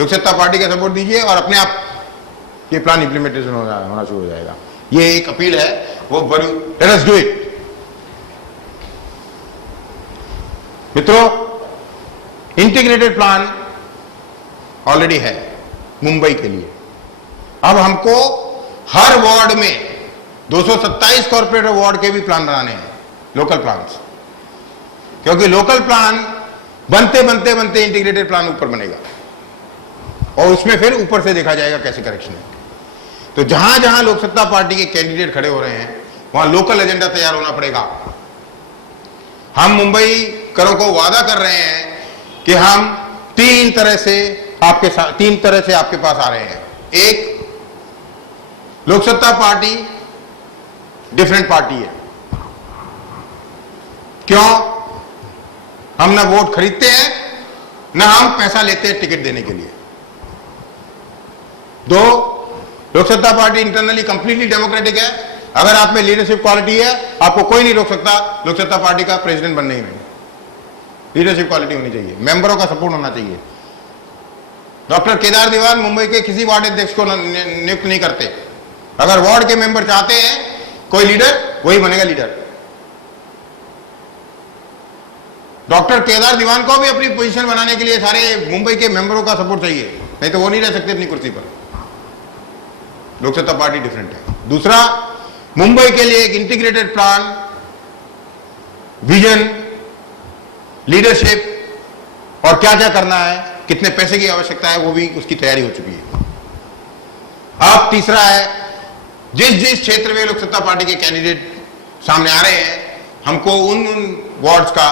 लोक सत्ता पार्टी का सपोर्ट दीजिए और अपने आप ये प्लान इंप्लीमेंटेशन होना शुरू हो जाएगा। ये एक अपील है, वो बड़ी, लेट अस डू इट। मित्रों, इंटीग्रेटेड प्लान ऑलरेडी है मुंबई के लिए। अब हमको हर वार्ड में 227 कॉर्पोरेट वार्ड के भी प्लान बनाने हैं, लोकल प्लान्स, क्योंकि लोकल प्लान बनते बनते बनते इंटीग्रेटेड प्लान ऊपर बनेगा और उसमें फिर ऊपर से देखा जाएगा कैसे करेक्शन है। तो जहां जहां लोक सत्ता पार्टी के कैंडिडेट खड़े हो रहे हैं वहां लोकल एजेंडा तैयार होना पड़ेगा। हम मुंबई करों को वादा कर रहे हैं कि हम तीन तरह से आपके पास आ रहे हैं। एक, लोक सत्ता पार्टी डिफरेंट पार्टी है। क्यों? हम ना वोट खरीदते हैं, ना हम पैसा लेते हैं टिकट देने के लिए। दो, लोक सत्ता पार्टी इंटरनली कंप्लीटली डेमोक्रेटिक है। अगर आप में लीडरशिप क्वालिटी है, आपको कोई नहीं रोक सकता लोक सत्ता पार्टी का प्रेसिडेंट बनने में। लीडरशिप क्वालिटी होनी चाहिए, मेंबरों का सपोर्ट होना चाहिए। डॉक्टर केदार दीवान मुंबई के किसी वार्ड अध्यक्ष को नियुक्त नहीं करते। अगर वार्ड के मेंबर चाहते हैं कोई लीडर, वही बनेगा लीडर। डॉक्टर केदार दीवान को भी अपनी पोजीशन बनाने के लिए सारे मुंबई के मेंबरों का सपोर्ट चाहिए, नहीं तो वो नहीं रह सकते अपनी कुर्सी पर। लोक सत्ता पार्टी डिफरेंट है। दूसरा, मुंबई के लिए एक इंटीग्रेटेड प्लान, विजन, लीडरशिप और क्या क्या करना है, कितने पैसे की आवश्यकता है, वो भी उसकी तैयारी हो चुकी है। अब तीसरा है, जिस जिस क्षेत्र में लोक सत्ता पार्टी के कैंडिडेट सामने आ रहे हैं, हमको उन वार्ड्स का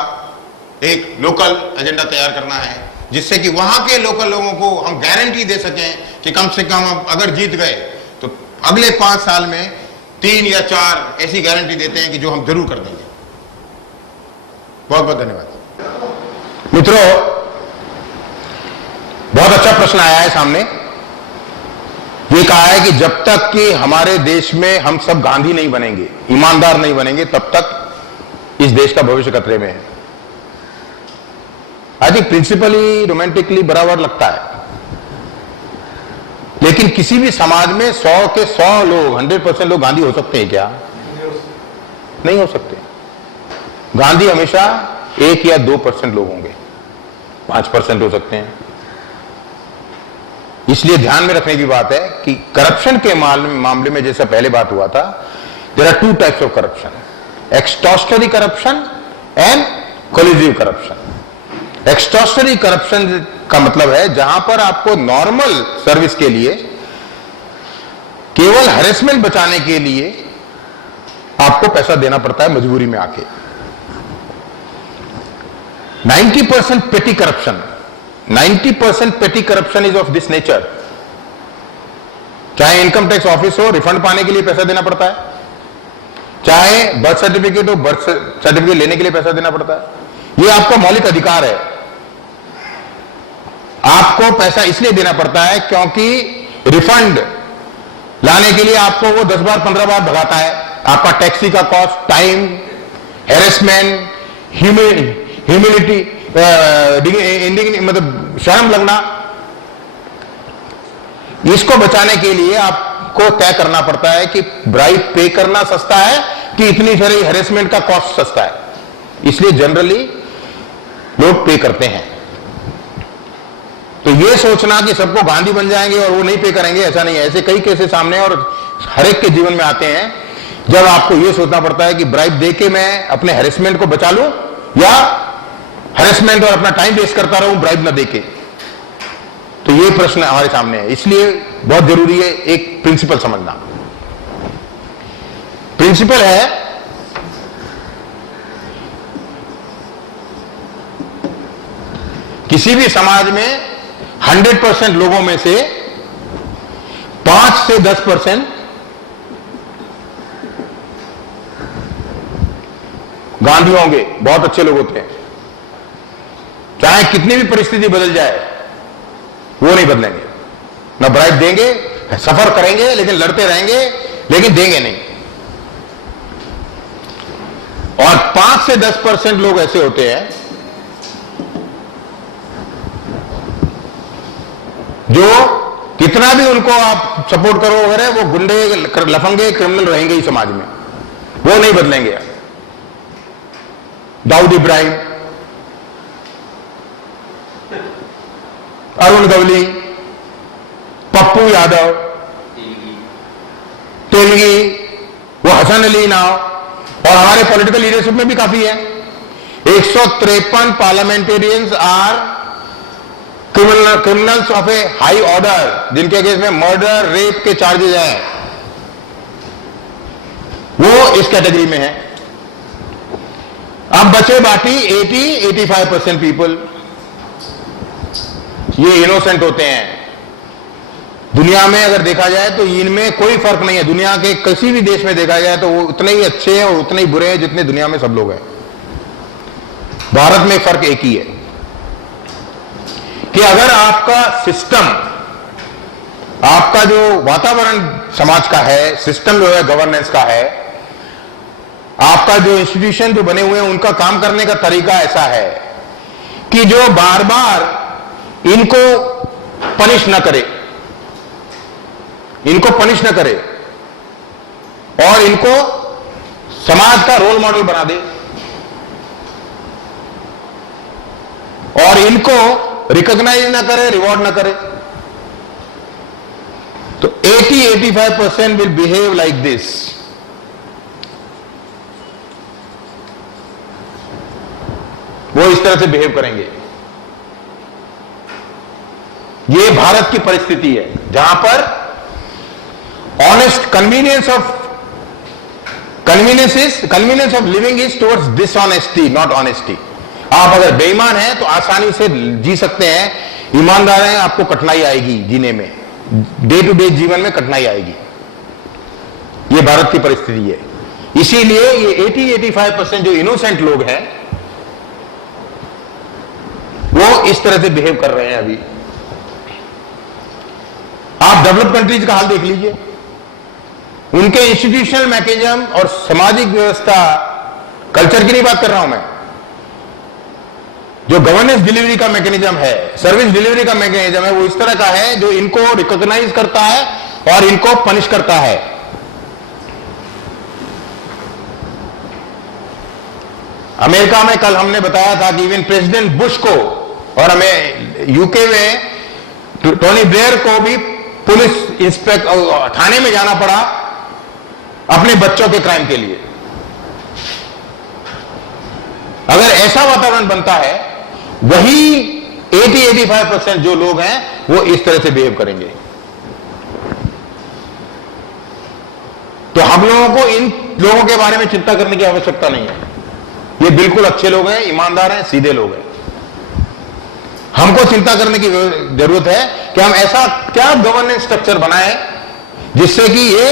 एक लोकल एजेंडा तैयार करना है, जिससे कि वहां के लोकल लोगों को हम गारंटी दे सकें कि कम से कम हम अगर जीत गए तो अगले 5 साल में 3 या 4 ऐसी गारंटी देते हैं कि जो हम जरूर कर देंगे। बहुत बहुत धन्यवाद। मित्रों, बहुत अच्छा प्रश्न आया है सामने। ये कहा है कि जब तक कि हमारे देश में हम सब गांधी नहीं बनेंगे, ईमानदार नहीं बनेंगे, तब तक इस देश का भविष्य खतरे में है। आई थिंक प्रिंसिपली, रोमांटिकली बराबर लगता है, लेकिन किसी भी समाज में 100 के 100 लोग, 100% लोग गांधी हो सकते हैं क्या? नहीं हो सकते। गांधी हमेशा 1 या 2% लोग होंगे, 5% हो सकते हैं। इसलिए ध्यान में रखने की बात है कि करप्शन के मामले में जैसा पहले बात हुआ था, there are 2 types of corruption, extortionary corruption and collusive corruption. Extortionary corruption का मतलब है जहां पर आपको नॉर्मल सर्विस के लिए केवल हैरेसमेंट बचाने के लिए आपको पैसा देना पड़ता है मजबूरी में आके। 90% पेटी करप्शन, 90% पेटी corruption is of this nature. चाहे इनकम टैक्स ऑफिस हो, रिफंड पाने के लिए पैसा देना पड़ता है, चाहे बर्थ सर्टिफिकेट हो, बर्थ सर्टिफिकेट लेने के लिए पैसा देना पड़ता है। यह आपका मौलिक अधिकार है। आपको पैसा इसलिए देना पड़ता है क्योंकि रिफंड लाने के लिए आपको वो 10 बार 15 बार भगाता है। आपका टैक्सी का कॉस्ट, टाइम, हैरेसमेंट, ह्यूमिलिटी, मतलब शर्म लगना, इसको बचाने के लिए आपको तय करना पड़ता है कि ब्राइब पे करना सस्ता है कि इतनी सारी हैरेसमेंट का कॉस्ट सस्ता है। इसलिए जनरली लोग पे करते हैं। तो ये सोचना कि सबको गांधी बन जाएंगे और वो नहीं पे करेंगे, ऐसा नहीं है। ऐसे कई केसेस सामने और हर एक के जीवन में आते हैं जब आपको ये सोचना पड़ता है कि ब्राइब देके मैं अपने हैरेसमेंट को बचा लूं या हैरेसमेंट और अपना टाइम वेस्ट करता रहूं ब्राइब न देके। तो ये प्रश्न हमारे सामने है। इसलिए बहुत जरूरी है एक प्रिंसिपल समझना। प्रिंसिपल है किसी भी समाज में 100% लोगों में से 5 से 10% गांधी होंगे, बहुत अच्छे लोग होते हैं। चाहे कितनी भी परिस्थिति बदल जाए वो नहीं बदलेंगे, ना ब्राइब देंगे, सफर करेंगे लेकिन लड़ते रहेंगे लेकिन देंगे नहीं। और 5 से 10% लोग ऐसे होते हैं जो कितना भी उनको आप सपोर्ट करो वगैरह, वो गुंडे लफंगे क्रिमिनल रहेंगे ही समाज में, वो नहीं बदलेंगे। दाऊद इब्राहिम, अरुण गवली, पप्पू यादव, तेलगी, वो हसन अली नाव, और हमारे पॉलिटिकल लीडरशिप में भी काफी है। 153 parliamentarians are criminals of a high order, जिनके केस में मर्डर रेप के चार्जेस हैं, वो इस कैटेगरी में है। अब बचे बाकी 80-85% पीपल, ये इनोसेंट होते हैं। दुनिया में अगर देखा जाए तो इनमें कोई फर्क नहीं है। दुनिया के किसी भी देश में देखा जाए तो वो उतने ही अच्छे हैं और उतने ही बुरे हैं जितने दुनिया में सब लोग हैं। भारत में फर्क एक ही है कि अगर आपका सिस्टम, आपका जो वातावरण समाज का है, सिस्टम जो है गवर्नेंस का है, आपका जो इंस्टीट्यूशन जो बने हुए हैं उनका काम करने का तरीका ऐसा है कि जो बार बार इनको पनिश न करे, इनको पनिश न करे और इनको समाज का रोल मॉडल बना दे और इनको रिकॉग्नाइज ना करे, रिवॉर्ड ना करे, तो 80-85% विल बिहेव लाइक दिस। वो इस तरह से बिहेव करेंगे। ये भारत की परिस्थिति है जहां पर honest convenience of living is towards dishonesty, not honesty. आप अगर बेईमान हैं तो आसानी से जी सकते हैं, ईमानदार हैं आपको कठिनाई आएगी जीने में, डे टू डे जीवन में कठिनाई आएगी। ये भारत की परिस्थिति है। इसीलिए ये 80-85% जो इनोसेंट लोग हैं वो इस तरह से बिहेव कर रहे हैं। अभी आप डेवलप कंट्रीज का हाल देख लीजिए, उनके इंस्टीट्यूशनल मैकेनिज्म और सामाजिक व्यवस्था, कल्चर की नहीं बात कर रहा हूं मैं, जो गवर्नेंस डिलीवरी का मैकेनिज्म है, सर्विस डिलीवरी का मैकेनिज्म है, वो इस तरह का है जो इनको रिकॉग्नाइज करता है और इनको पनिश करता है। अमेरिका में कल हमने बताया था कि इवन प्रेसिडेंट बुश को और हमें यूके में टोनी ब्लेयर को भी पुलिस थाने में जाना पड़ा अपने बच्चों के क्राइम के लिए। अगर ऐसा वातावरण बनता है, वही 80-85% जो लोग हैं वो इस तरह से बिहेव करेंगे। तो हम लोगों को इन लोगों के बारे में चिंता करने की आवश्यकता नहीं है। ये बिल्कुल अच्छे लोग हैं, ईमानदार हैं, सीधे लोग हैं। हमको चिंता करने की जरूरत है कि हम ऐसा क्या गवर्नेंस स्ट्रक्चर बनाएं जिससे कि ये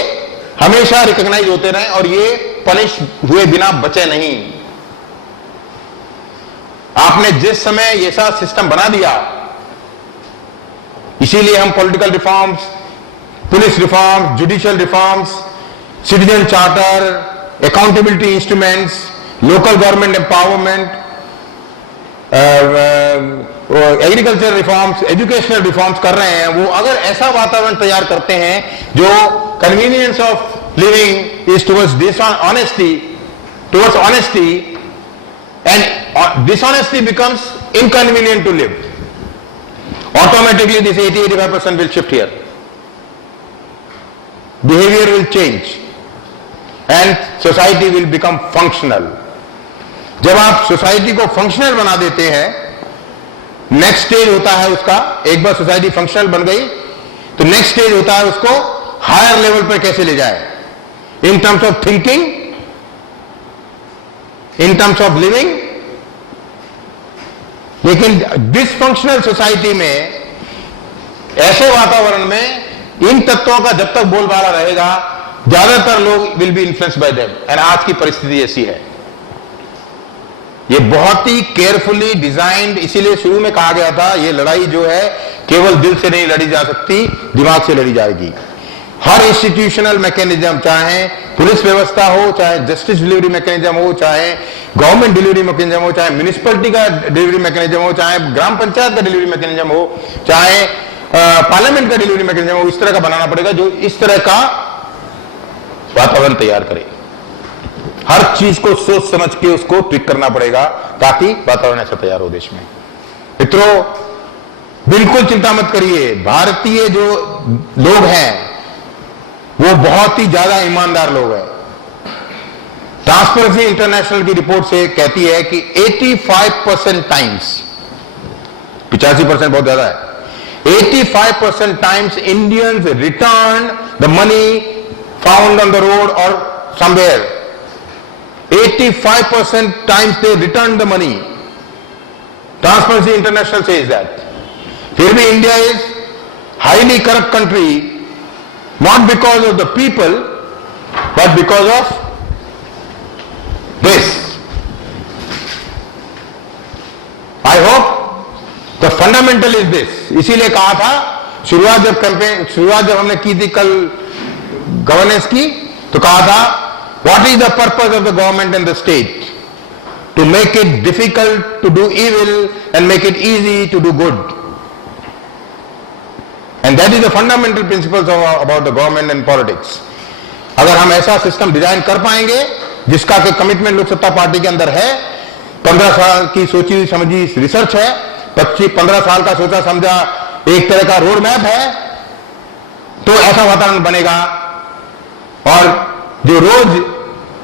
हमेशा रिकॉग्नाइज होते रहें और ये पनिश हुए बिना बचे नहीं। आपने जिस समय ये सा सिस्टम बना दिया, इसीलिए हम political reforms, police reforms, judicial reforms, citizen charter, accountability instruments, local government empowerment, agriculture reforms, educational reforms कर रहे हैं। वो अगर ऐसा वातावरण तैयार करते हैं जो convenience of living is towards dishonesty, towards honesty, and dishonesty becomes inconvenient to live, automatically this 80-85% will shift here. Behavior will change and society will become functional. जब आप सोसाइटी को फंक्शनल बना देते हैं, नेक्स्ट स्टेज होता है उसका, एक बार सोसाइटी फंक्शनल बन गई तो नेक्स्ट स्टेज होता है उसको हायर लेवल पर कैसे ले जाए, in terms of thinking, in terms of living. लेकिन डिसफंक्शनल सोसाइटी में, ऐसे वातावरण में इन तत्वों का जब तक बोलबाला रहेगा, ज्यादातर लोग will be influenced by them. And आज की परिस्थिति ऐसी है। ये बहुत ही केयरफुली डिजाइंड, इसीलिए शुरू में कहा गया था ये लड़ाई जो है केवल दिल से नहीं लड़ी जा सकती, दिमाग से लड़ी जाएगी। हर इंस्टीट्यूशनल मैकेनिज्म, चाहे पुलिस व्यवस्था हो, चाहे जस्टिस डिलीवरी मैकेनिज्म हो, चाहे गवर्नमेंट डिलीवरी मैकेनिज्म हो, चाहे म्युनिसिपैलिटी का डिलीवरी मैकेनिज्म हो, चाहे ग्राम पंचायत का डिलीवरी मैकेनिज्म हो, चाहे पार्लियामेंट का डिलीवरी मैकेनिज्म इस तरह का बनाना पड़ेगा जो इस तरह का वातावरण तैयार करे। हर चीज को सोच समझ के उसको ट्विक करना पड़ेगा ताकि वातावरण ऐसा तैयार हो देश में। मित्रों, बिल्कुल चिंता मत करिए, भारतीय जो लोग हैं वो बहुत ही ज्यादा ईमानदार लोग हैं। ट्रांसपेरेंसी इंटरनेशनल की रिपोर्ट से कहती है कि 85% टाइम्स, 85% बहुत ज्यादा है, 85% times Indians return the money found on the road or somewhere. 85% times they return the money. Transparency International says that. फिर भी India is highly corrupt country, not because of the people, but because of this. I hope the fundamental is this. इसीलिए कहा था शुरुआत जब हमने की थी कल गवर्नेंस की, तो कहा था what is the purpose of the government and the state to make it difficult to do evil and make it easy to do good, and that is the fundamental principles about the government and politics. अगर हम ऐसा system design कर पाएंगे जिसका कि commitment लोक सत्ता party के अंदर है, 15 साल की सोची समझी रिसर्च है, 25-15 साल का सोचा समझा एक तरह का रोड मैप है, तो ऐसा वातावरण बनेगा। और जो रोज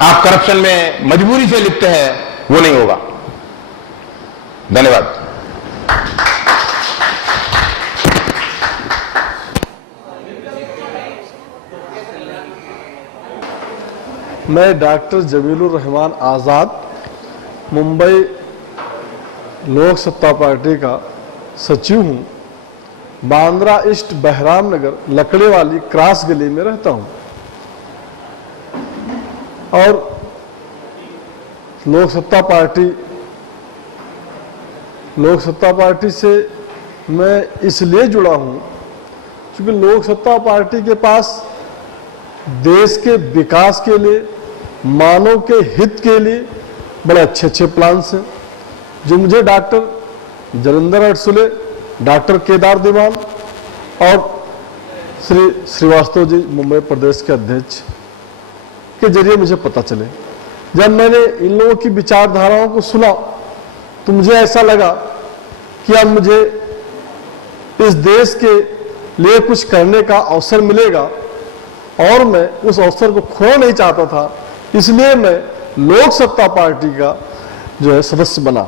आप करप्शन में मजबूरी से लिपटे हैं वो नहीं होगा। धन्यवाद। मैं डॉक्टर जमीलुर रहमान आज़ाद, मुंबई लोक सत्ता पार्टी का सचिव हूं। बांद्रा ईस्ट बहराम नगर लकड़े वाली क्रॉस गली में रहता हूं और लोक सत्ता पार्टी से मैं इसलिए जुड़ा हूं क्योंकि लोक सत्ता पार्टी के पास देश के विकास के लिए, मानव के हित के लिए बड़े अच्छे प्लान्स हैं जो मुझे डॉक्टर जलेंद्र अड़सुले, डॉक्टर केदार दीवान और श्री श्रीवास्तव जी मुंबई प्रदेश के अध्यक्ष के जरिए मुझे पता चले। जब मैंने इन लोगों की विचारधाराओं को सुना तो मुझे ऐसा लगा कि अब मुझे इस देश के लिए कुछ करने का अवसर मिलेगा और मैं उस अवसर को खोना नहीं चाहता था, इसलिए मैं लोक सत्ता पार्टी का जो है सदस्य बना।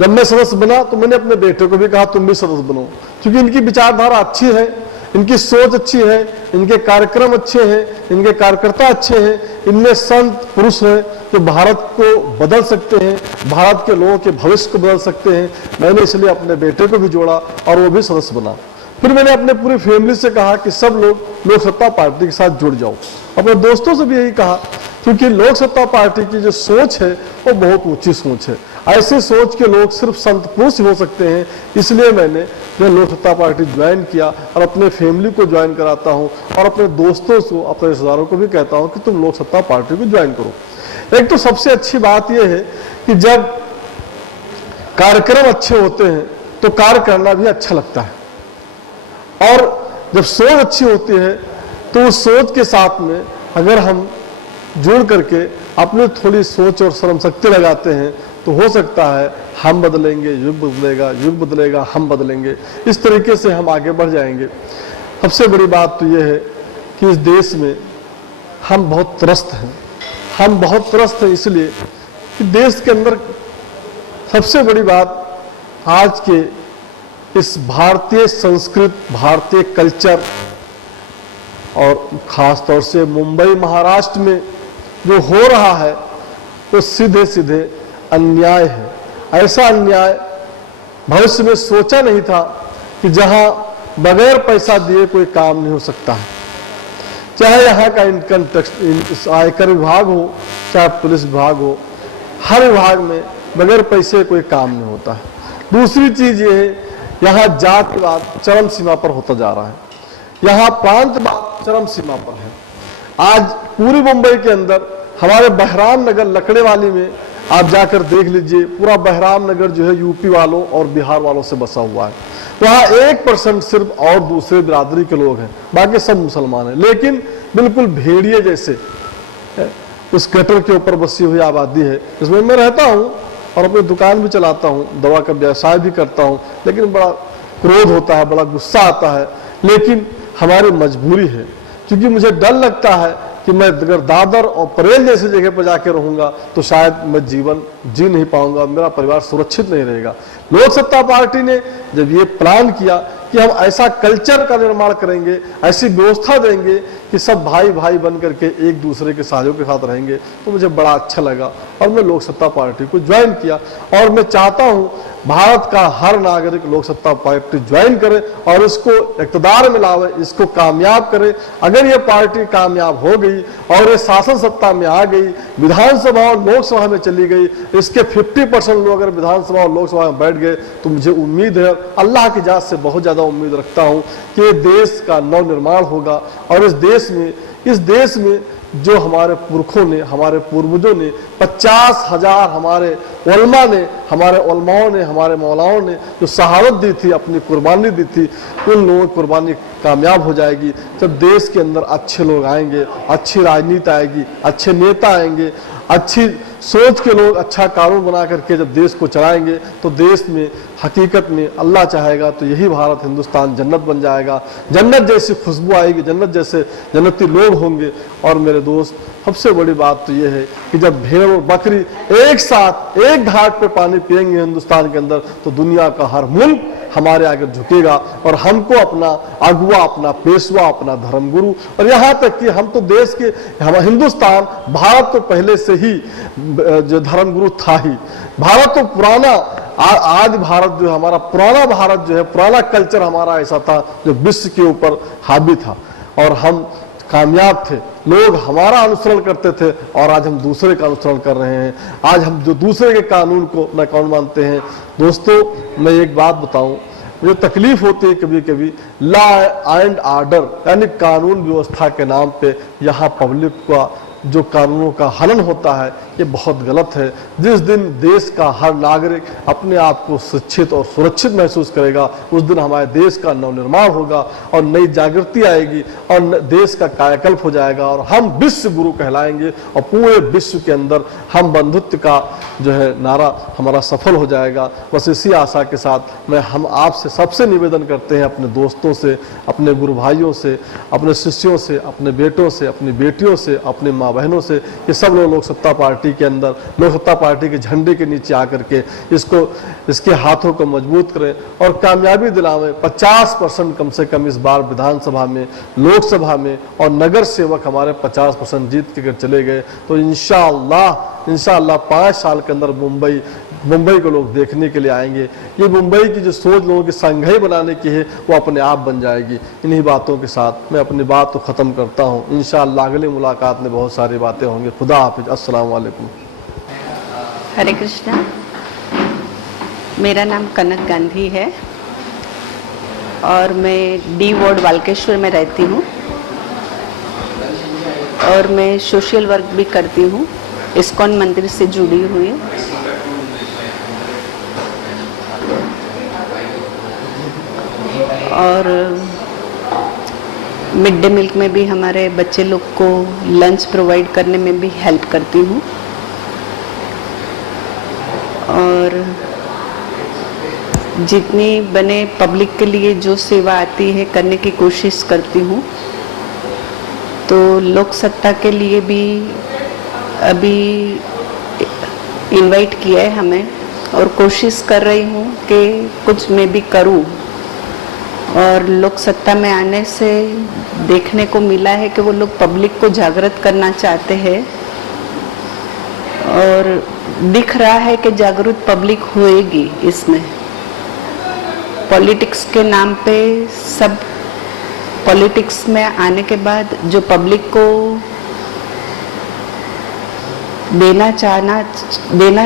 जब मैं सदस्य बना तो मैंने अपने बेटे को भी कहा तुम भी सदस्य बनो, क्योंकि इनकी विचारधारा अच्छी है, इनकी सोच अच्छी है, इनके कार्यक्रम अच्छे हैं, इनके कार्यकर्ता अच्छे हैं, इनमें संत पुरुष हैं जो भारत को बदल सकते हैं, भारत के लोगों के भविष्य को बदल सकते हैं। मैंने इसलिए अपने बेटे को भी जोड़ा और वो भी सदस्य बना। फिर मैंने अपने पूरी फैमिली से कहा कि सब लोग लोक सत्ता पार्टी के साथ जुड़ जाओ। अपने दोस्तों से भी यही कहा, क्योंकि लोक सत्ता पार्टी की जो सोच है वो बहुत ऊंची सोच है। ऐसे सोच के लोग सिर्फ संत पुरुष हो सकते हैं, इसलिए मैंने जो लोक सत्ता पार्टी ज्वाइन किया और अपने फैमिली को ज्वाइन कराता हूं और अपने दोस्तों को, अपने रिश्तेदारों को भी कहता हूं कि तुम लोक सत्ता पार्टी को ज्वाइन करो। एक तो सबसे अच्छी बात यह है कि जब कार्यक्रम अच्छे होते हैं तो कार्य करना भी अच्छा लगता है, और जब सोच अच्छी होती है तो उस सोच के साथ में अगर हम जुड़ करके अपनी थोड़ी सोच और श्रम शक्ति लगाते हैं तो हो सकता है हम बदलेंगे, युग बदलेगा, युग बदलेगा, हम बदलेंगे। इस तरीके से हम आगे बढ़ जाएंगे। सबसे बड़ी बात तो यह है कि इस देश में हम बहुत त्रस्त हैं। हम बहुत त्रस्त हैं इसलिए कि देश के अंदर सबसे बड़ी बात आज के इस भारतीय संस्कृति, भारतीय कल्चर और खास तौर से मुंबई महाराष्ट्र में जो हो रहा है वो सीधे सीधे अन्याय है। ऐसा अन्याय भविष्य में सोचा नहीं था कि जहां बगैर पैसा दिए कोई काम नहीं हो सकता है। चाहे यहाँ का इनकम टैक्स, आयकर विभाग हो, चाहे पुलिस विभाग हो, हर विभाग में बगैर पैसे कोई काम नहीं होता है। दूसरी चीज ये है, यहाँ जातिवाद चरम सीमा पर होता जा रहा है, यहाँ प्रांतवाद चरम सीमा पर है। आज पूरी मुंबई के अंदर हमारे बहराम नगर लकड़े वाली में आप जाकर देख लीजिए, पूरा बहराम नगर जो है यूपी वालों और बिहार वालों से बसा हुआ है। वहां 1% सिर्फ और दूसरे बिरादरी के लोग हैं, बाकी सब मुसलमान हैं, लेकिन बिल्कुल भेड़िए जैसे उस गटर के ऊपर बसी हुई आबादी है जिसमें मैं रहता हूं और अपनी दुकान भी चलाता हूं, दवा का व्यवसाय भी करता हूं, लेकिन बड़ा क्रोध होता है, बड़ा गुस्सा आता है, लेकिन हमारी मजबूरी है, क्योंकि मुझे डर लगता है कि मैं अगर दादर और परेल जैसी जगह पर जाके रहूंगा तो शायद मैं जीवन जी नहीं पाऊंगा, मेरा परिवार सुरक्षित नहीं रहेगा। लोक सत्ता पार्टी ने जब ये प्लान किया कि हम ऐसा कल्चर का निर्माण करेंगे, ऐसी व्यवस्था देंगे कि सब भाई भाई बन करके एक दूसरे के साथियों के साथ रहेंगे, तो मुझे बड़ा अच्छा लगा और मैं लोक सत्ता पार्टी को ज्वाइन किया। और मैं चाहता हूं भारत का हर नागरिक लोक सत्ता पार्टी ज्वाइन करे और इसको इक़्तिदार में लावे, इसको कामयाब करे। अगर ये पार्टी कामयाब हो गई और ये शासन सत्ता में आ गई, विधानसभा और लोकसभा में चली गई, इसके 50% लोग अगर विधानसभा और लोकसभा में बैठ गए, तो मुझे उम्मीद है, अल्लाह की जात से बहुत ज्यादा उम्मीद रखता हूं कि देश का नवनिर्माण होगा और इस देश में जो हमारे पुरखों ने, हमारे पूर्वजों ने, 50,000 हमारे उलमा ने, हमारे उलमाओं ने, हमारे मौलाओं ने जो शहादत दी थी, अपनी कुर्बानी दी थी, उन लोगों की कुर्बानी कामयाब हो जाएगी जब देश के अंदर अच्छे लोग आएंगे, अच्छी राजनीति आएगी, अच्छे नेता आएंगे, अच्छी सोच के लोग अच्छा कानून बना करके जब देश को चलाएंगे, तो देश में हकीकत में अल्लाह चाहेगा तो यही भारत हिंदुस्तान जन्नत बन जाएगा, जन्नत जैसी खुशबू आएगी, जन्नत जैसे जन्नती लोग होंगे। और मेरे दोस्त, सबसे बड़ी बात तो यह है कि जब भेड़ और बकरी एक साथ एक घाट पे पानी पिएंगे हिंदुस्तान के अंदर, तो दुनिया का हर मुल्क हमारे आगे झुकेगा और हमको अपना अगुआ, अपना पेशवा, अपना धर्मगुरु, और यहाँ तक कि हम तो देश के, हम हिंदुस्तान, भारत तो पहले से ही जो धर्मगुरु था ही, भारत तो पुराना, आज भारत जो हमारा पुराना भारत जो है, पुराना कल्चर हमारा ऐसा था जो विश्व के ऊपर हावी था और हम कामयाब थे, लोग हमारा अनुसरण करते थे और आज हम दूसरे का अनुसरण कर रहे हैं। आज हम जो दूसरे के कानून को न कानून मानते हैं। दोस्तों, मैं एक बात बताऊं, मुझे तकलीफ होती है कभी कभी, लॉ एंड ऑर्डर यानी कानून व्यवस्था के नाम पे यहाँ पब्लिक का जो कानूनों का हनन होता है, ये बहुत गलत है। जिस दिन देश का हर नागरिक अपने आप को शिक्षित और सुरक्षित महसूस करेगा, उस दिन हमारे देश का नवनिर्माण होगा और नई जागृति आएगी और देश का कायाकल्प हो जाएगा और हम विश्व गुरु कहलाएंगे और पूरे विश्व के अंदर हम बंधुत्व का जो है नारा हमारा सफल हो जाएगा। बस इसी आशा के साथ हम आपसे सबसे निवेदन करते हैं, अपने दोस्तों से, अपने गुरु भाइयों से, अपने शिष्यों से, अपने बेटों से, अपनी बेटियों से, अपने माँ बहनों से, कि सब लोग लोक सत्ता पार्टी के अंदर, लोक सत्ता पार्टी के झंडे के नीचे आकर के इसके हाथों को मजबूत करें और कामयाबी दिलावें। 50% कम से कम इस बार विधानसभा में, लोकसभा में और नगर सेवक हमारे 50% जीत के चले गए तो इंशाअल्लाह 5 साल के अंदर मुंबई को लोग देखने के लिए आएंगे। ये मुंबई की जो सोच लोगों की संघई बनाने की है, वो अपने आप बन जाएगी। इन्हीं बातों के साथ मैं अपनी बात को ख़त्म करता हूँ। इंशाअल्लाह अगली मुलाकात में बहुत सारी बातें होंगी। खुदा हाफिज। अस्सलाम वालेकुम। हरे कृष्णा। मेरा नाम कनक गांधी है और मैं डी वार्ड वालकेश्वर में रहती हूँ और मैं सोशल वर्क भी करती हूँ, इस्कॉन मंदिर से जुड़ी हुई हूँ। और मिड डे मील में भी हमारे बच्चे लोग को लंच प्रोवाइड करने में भी हेल्प करती हूँ और जितनी बने पब्लिक के लिए जो सेवा आती है करने की कोशिश करती हूँ। तो लोक सत्ता के लिए भी अभी इनवाइट किया है हमें और कोशिश कर रही हूँ कि कुछ मैं भी करूँ। और लोक सत्ता में आने से देखने को मिला है कि वो लोग पब्लिक को जागृत करना चाहते हैं और दिख रहा है कि जागरूक पब्लिक होएगी। इसमें पॉलिटिक्स के नाम पे सब पॉलिटिक्स में आने के बाद जो पब्लिक को देना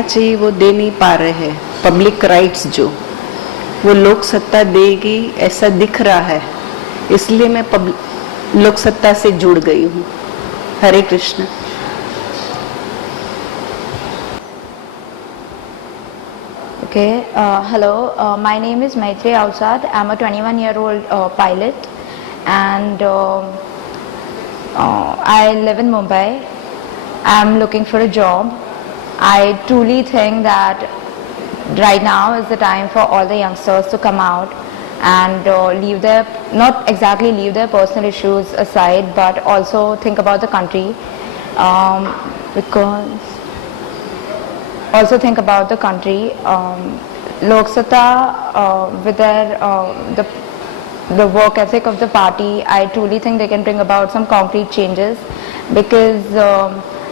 चाहिए वो दे नहीं पा रहे हैं। पब्लिक राइट्स जो वो लोक सत्ता देगी ऐसा दिख रहा है, इसलिए मैं लोक सत्ता से जुड़ गई हूँ। हरे Krishna. Okay, hello, my name is Maitri Avsad. I'm a 21-year-old pilot, and I live in Mumbai. I'm looking for a job. I truly think that right now is the time for all the youngsters to come out and leave their, not exactly leave their personal issues aside, but also think about the country, because also think about the country. Lok Satta, with their the work ethic of the party, I truly think they can bring about some concrete changes, because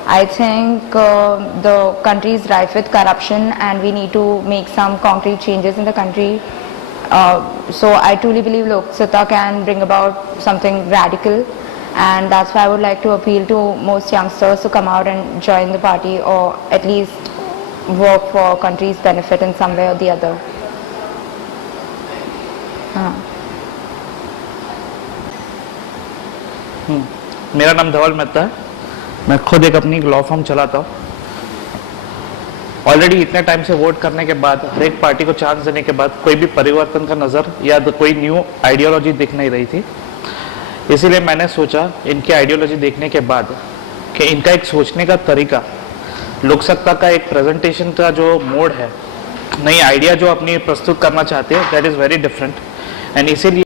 I think the country is rife with corruption and we need to make some concrete changes in the country. So I truly believe Lok Satta can bring about something radical, and that's why I would like to appeal to most youngsters to come out and join the party, or at least work for country's benefit in some way or the other. मेरा नाम धवल मेहता है। मैं खुद एक अपनी law firm चलाता हूँ। Already इतने टाइम से वोट करने के बाद, हर एक पार्टी को चांस देने के बाद कोई भी परिवर्तन का नज़र या कोई न्यू आइडियोलॉजी दिख नहीं रही थी। इसीलिए मैंने सोचा इनकी आइडियोलॉजी देखने के बाद कि इनका एक सोचने का तरीका, लोक सत्ता का एक प्रेजेंटेशन का जो मोड है, नई आइडिया जो अपनी प्रस्तुत करना चाहते हैं, that is very different, and इसीलिए